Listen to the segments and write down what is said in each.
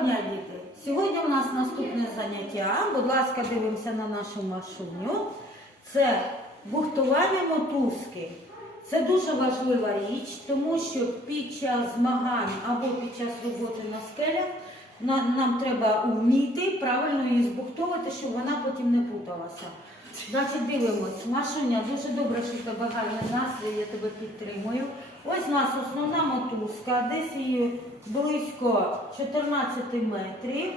дня, діти! Сьогодні у нас наступне заняття. Будь ласка, дивимося на нашу машиню. Це бухтування мотузки. Це дуже важлива річ, тому що під час змагань або під час роботи на скелях нам треба вміти правильно її збухтовувати, щоб вона потім не путалася. Значить, дивимось. Машуня, дуже добре, що тебе гарний настрій, я тебе підтримую. Ось у нас основна мотузка, десь її близько 14 метрів.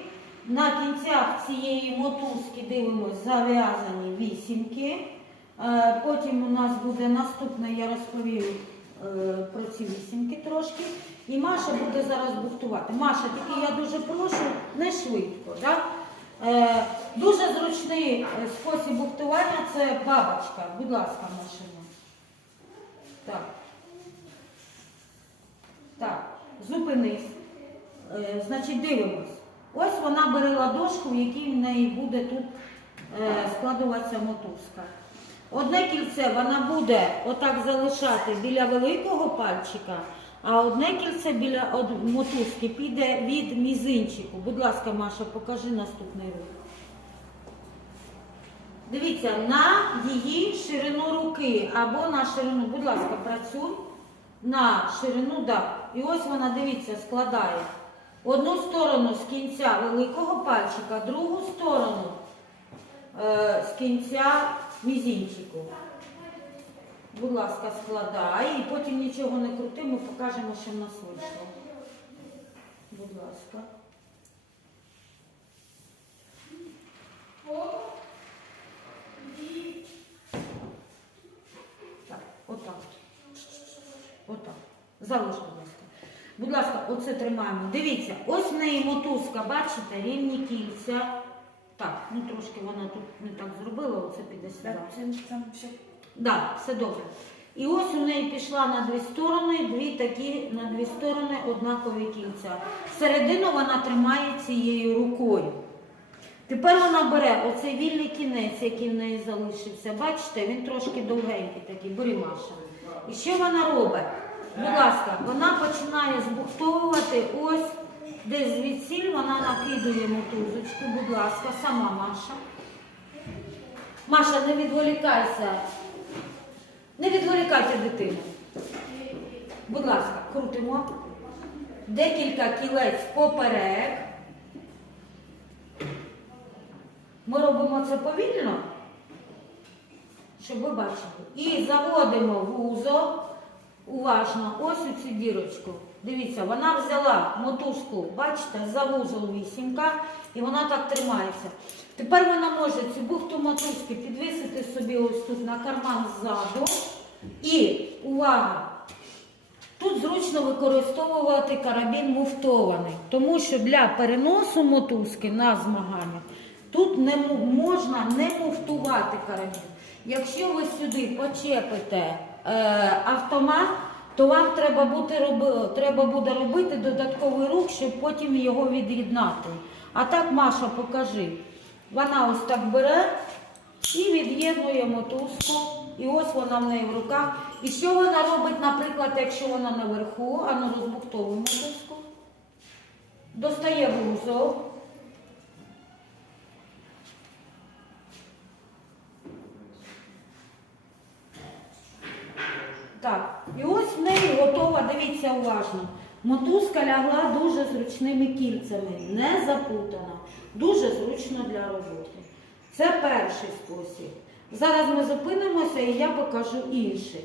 На кінцях цієї мотузки дивимось зав'язані вісімки. Е, Потім у нас буде наступне, я розповім е, про ці вісімки трошки. І Маша буде зараз бухтувати. Маша, тільки я дуже прошу, не швидко. Да? Е, дуже зручний е, спосіб бухтування це бабочка. Будь ласка, машина. Так. Так, зупинись. Е, значить, дивимось. Ось вона бере ладошку, в якій в неї буде тут складуватися мотузка. Одне кільце вона буде отак залишати біля великого пальчика, а одне кільце біля мотузки піде від мізинчику. Будь ласка, Маша, покажи наступний рух. Дивіться, на її ширину руки або на ширину, будь ласка, працюй на ширину, да. І ось вона, дивіться, складає одну сторону з кінця великого пальчика, другу сторону е, з кінця мізинчику. Будь ласка, складай і потім нічого не крути, ми покажемо, що в нас вийшло. Будь ласка. Так, отак. Отак. Залиш, будь ласка. Будь ласка, оце тримаємо. Дивіться, ось в неї мотузка, бачите, рівні кільця. Так, ну трошки вона тут зробила, оце піде сюди. Там все Да, все добре. І ось у неї пішла на дві сторони, дві такі на дві сторони однакові кільця. Середину вона тримає цією рукою. Тепер вона бере оцей вільний кінець, який в неї залишився. Бачите, він трошки довгенький такий, бери Маша. І що вона робить? Будь ласка, вона починає збухтовувати ось десь звідсіль, вона накидує мотузочку, будь ласка, сама Маша. Маша, не відволікайся. Не відволікайте дитину. Будь ласка, крутимо. Декілька кілець поперек. Ми робимо це повільно, щоб ви бачили. І заводимо вузол. Уважно, ось у цю дірочку. Дивіться, вона взяла мотузку, бачите, за вузол вісімка, і вона так тримається. Тепер вона може цю бухту мотузки підвісити собі ось тут на карман ззаду. І, увага! Тут зручно використовувати карабін муфтований, тому що для переносу мотузки на змагання тут не можна не муфтувати карабін. Якщо ви сюди почепите е, автомат, то вам треба, бути, треба буде робити додатковий рух, щоб потім його від'єднати. А так, Маша, покажи. Вона ось так бере і від'єднує мотузку. І ось вона в неї в руках. І що вона робить, наприклад, якщо вона наверху, а ну розбухтовує мотузку, достає вузол. Так, і ось в неї готова, дивіться уважно. Мотузка лягла дуже зручними кільцями, не запутана, дуже зручно для роботи. Це перший спосіб. Зараз ми зупинимося і я покажу інший.